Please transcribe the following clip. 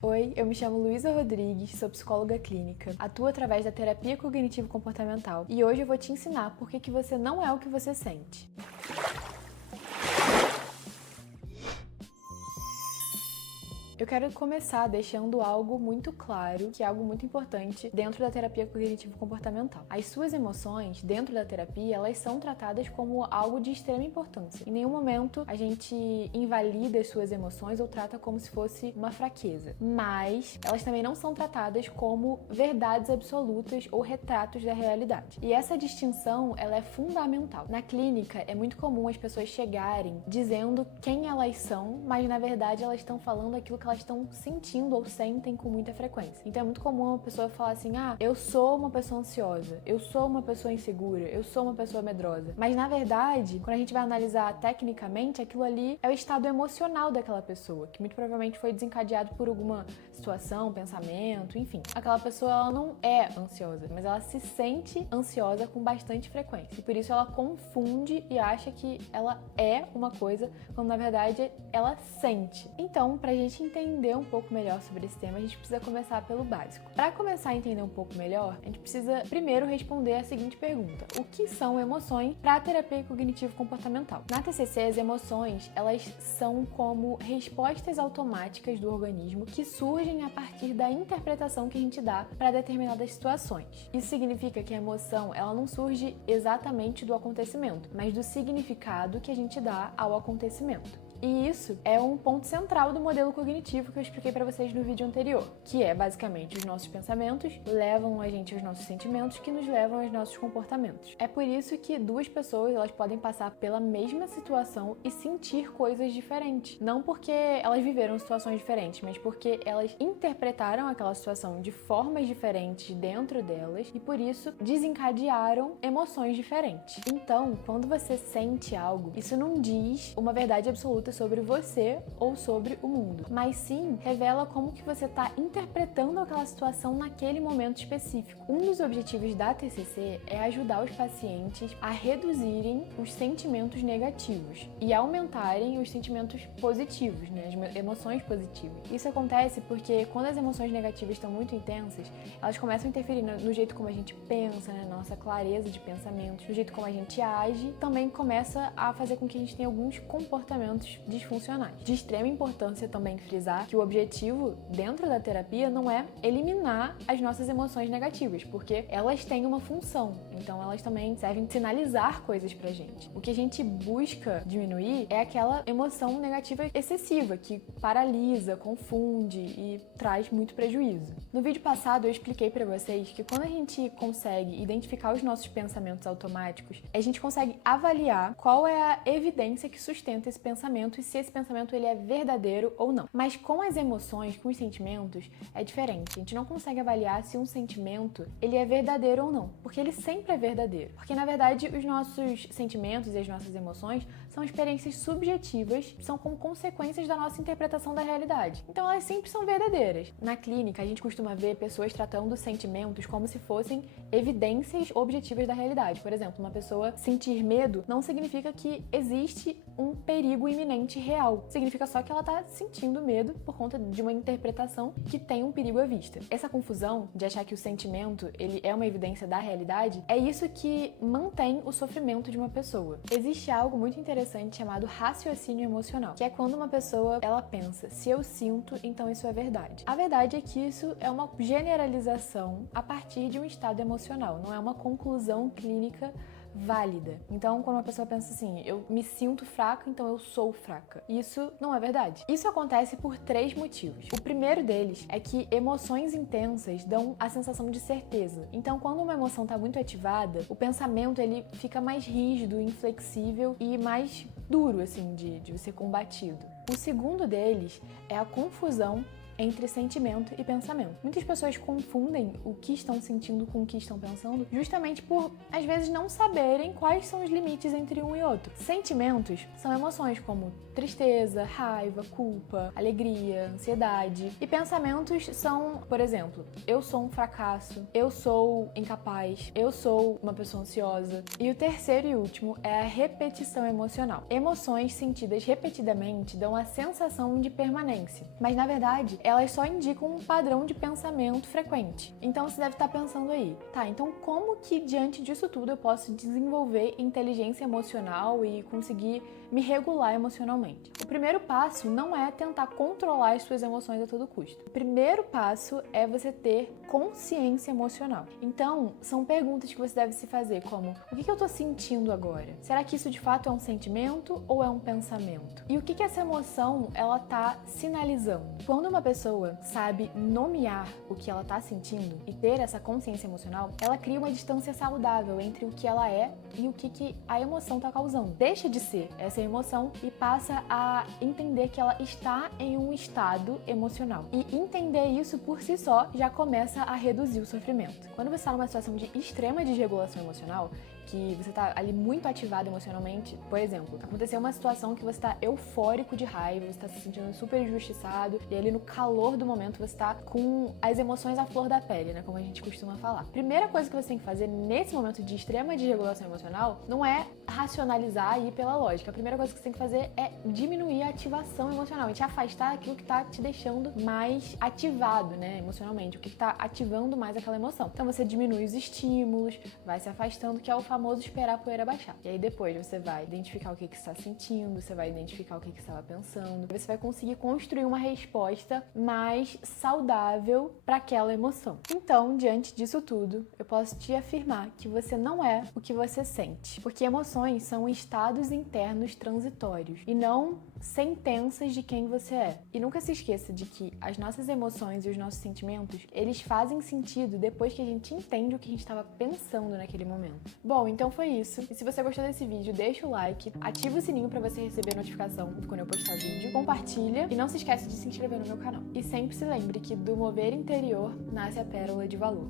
Oi, eu me chamo Luísa Rodrigues, sou psicóloga clínica, atuo através da terapia cognitivo-comportamental e hoje eu vou te ensinar por que você não é o que você sente. Eu quero começar deixando algo muito claro, que é algo muito importante dentro da terapia cognitivo-comportamental. As suas emoções, dentro da terapia, elas são tratadas como algo de extrema importância. Em nenhum momento a gente invalida as suas emoções ou trata como se fosse uma fraqueza. Mas elas também não são tratadas como verdades absolutas ou retratos da realidade. E essa distinção, ela é fundamental. Na clínica, é muito comum as pessoas chegarem dizendo quem elas são, mas na verdade elas estão falando aquilo que elas estão sentindo ou sentem com muita frequência. Então é muito comum uma pessoa falar assim, eu sou uma pessoa ansiosa, eu sou uma pessoa insegura, eu sou uma pessoa medrosa. Mas na verdade, quando a gente vai analisar tecnicamente, aquilo ali é o estado emocional daquela pessoa, que muito provavelmente foi desencadeado por alguma situação, pensamento, enfim. Aquela pessoa, ela não é ansiosa, mas ela se sente ansiosa com bastante frequência. E por isso ela confunde e acha que ela é uma coisa, quando na verdade ela sente. Então, pra gente entender um pouco melhor sobre esse tema, a gente precisa começar pelo básico. Para começar a entender um pouco melhor, a gente precisa primeiro responder a seguinte pergunta: o que são emoções para a terapia cognitivo-comportamental? Na TCC, as emoções, elas são como respostas automáticas do organismo que surgem a partir da interpretação que a gente dá para determinadas situações. Isso significa que a emoção, ela não surge exatamente do acontecimento, mas do significado que a gente dá ao acontecimento. E isso é um ponto central do modelo cognitivo que eu expliquei para vocês no vídeo anterior, que é basicamente os nossos pensamentos levam a gente aos nossos sentimentos, que nos levam aos nossos comportamentos. É por isso que duas pessoas, elas podem passar pela mesma situação e sentir coisas diferentes. Não porque elas viveram situações diferentes, mas porque elas interpretaram aquela situação de formas diferentes dentro delas e por isso desencadearam emoções diferentes. Então, quando você sente algo, isso não diz uma verdade absoluta sobre você ou sobre o mundo, mas sim revela como que você está interpretando aquela situação naquele momento específico. Um dos objetivos da TCC é ajudar os pacientes a reduzirem os sentimentos negativos e aumentarem os sentimentos positivos, né, as emoções positivas. Isso acontece porque quando as emoções negativas estão muito intensas, elas começam a interferir no jeito como a gente pensa, na nossa clareza de pensamentos, no jeito como a gente age, também começa a fazer com que a gente tenha alguns comportamentos disfuncionais. De extrema importância também frisar que o objetivo dentro da terapia não é eliminar as nossas emoções negativas, porque elas têm uma função, então elas também servem de sinalizar coisas pra gente. O que a gente busca diminuir é aquela emoção negativa excessiva, que paralisa, confunde e traz muito prejuízo. No vídeo passado eu expliquei pra vocês que quando a gente consegue identificar os nossos pensamentos automáticos, a gente consegue avaliar qual é a evidência que sustenta esse pensamento e se esse pensamento ele é verdadeiro ou não. Mas com as emoções, com os sentimentos, é diferente. A gente não consegue avaliar se um sentimento ele é verdadeiro ou não, porque ele sempre é verdadeiro. Porque na verdade os nossos sentimentos e as nossas emoções são experiências subjetivas, são como consequências da nossa interpretação da realidade. Então elas sempre são verdadeiras. Na clínica a gente costuma ver pessoas tratando sentimentos como se fossem evidências objetivas da realidade. Por exemplo, uma pessoa sentir medo não significa que existe um perigo iminente real. Significa só que ela tá sentindo medo por conta de uma interpretação que tem um perigo à vista. Essa confusão de achar que o sentimento ele é uma evidência da realidade é isso que mantém o sofrimento de uma pessoa. Existe algo muito interessante chamado raciocínio emocional, que é quando uma pessoa ela pensa, se eu sinto, então isso é verdade. A verdade é que isso é uma generalização a partir de um estado emocional, não é uma conclusão clínica válida. Então, quando uma pessoa pensa assim, eu me sinto fraca, então eu sou fraca. Isso não é verdade. Isso acontece por 3 motivos. O primeiro deles é que emoções intensas dão a sensação de certeza. Então, quando uma emoção está muito ativada, o pensamento ele fica mais rígido, inflexível e mais duro, assim, de ser combatido. O segundo deles é a confusão entre sentimento e pensamento. Muitas pessoas confundem o que estão sentindo com o que estão pensando, justamente por, às vezes, não saberem quais são os limites entre um e outro. Sentimentos são emoções como tristeza, raiva, culpa, alegria, ansiedade. E pensamentos são, por exemplo, eu sou um fracasso, eu sou incapaz, eu sou uma pessoa ansiosa. E o terceiro e último é a repetição emocional. Emoções sentidas repetidamente dão a sensação de permanência, mas na verdade elas só indicam um padrão de pensamento frequente. Então você deve estar pensando aí, tá, então como que diante disso tudo eu posso desenvolver inteligência emocional e conseguir me regular emocionalmente? O primeiro passo não é tentar controlar as suas emoções a todo custo. O primeiro passo é você ter consciência emocional. Então, são perguntas que você deve se fazer, como: o que eu tô sentindo agora? Será que isso de fato é um sentimento ou é um pensamento? E o que essa emoção ela tá sinalizando? Quando uma pessoa sabe nomear o que ela tá sentindo e ter essa consciência emocional, ela cria uma distância saudável entre o que ela é e o que a emoção tá causando. Deixa de ser essa emoção e passa a entender que ela está em um estado emocional. E entender isso por si só já começa a reduzir o sofrimento. Quando você está numa situação de extrema desregulação emocional, que você está ali muito ativado emocionalmente, por exemplo, aconteceu uma situação que você está eufórico de raiva, você está se sentindo super injustiçado, e ali no calor do momento você está com as emoções à flor da pele, né, como a gente costuma falar. Primeira coisa que você tem que fazer nesse momento de extrema desregulação emocional não é racionalizar e ir pela lógica. A primeira coisa que você tem que fazer é diminuir a ativação emocional e te afastar daquilo que está te deixando mais ativado, né, emocionalmente, o que está ativando mais aquela emoção. Então você diminui os estímulos, vai se afastando, que é o famoso esperar a poeira baixar. E aí depois você vai identificar o que você está sentindo, você vai identificar o que você estava pensando, você vai conseguir construir uma resposta mais saudável para aquela emoção. Então, diante disso tudo, eu posso te afirmar que você não é o que você sente, porque emoções são estados internos transitórios e não sentenças de quem você é. E nunca se esqueça de que as nossas emoções e os nossos sentimentos, eles fazem sentido depois que a gente entende o que a gente estava pensando naquele momento. Bom, então foi isso. E se você gostou desse vídeo, deixa o like, ativa o sininho para você receber notificação quando eu postar vídeo, compartilha e não se esquece de se inscrever no meu canal. E sempre se lembre que do mover interior nasce a pérola de valor.